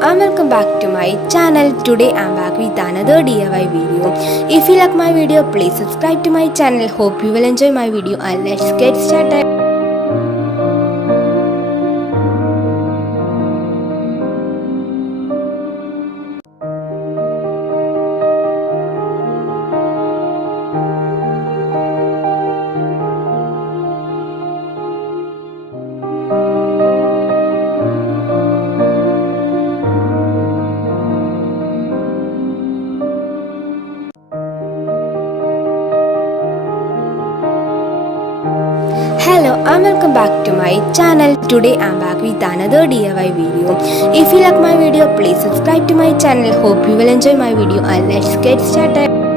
and welcome back to my channel. Today I'm back with another DIY video. If you like my video, please subscribe to my channel. Hope you will enjoy my video and let's get started. Hello and welcome back to my channel. Today I'm back with another DIY video. If you like my video, please subscribe to my channel. Hope you will enjoy my video and let's get started.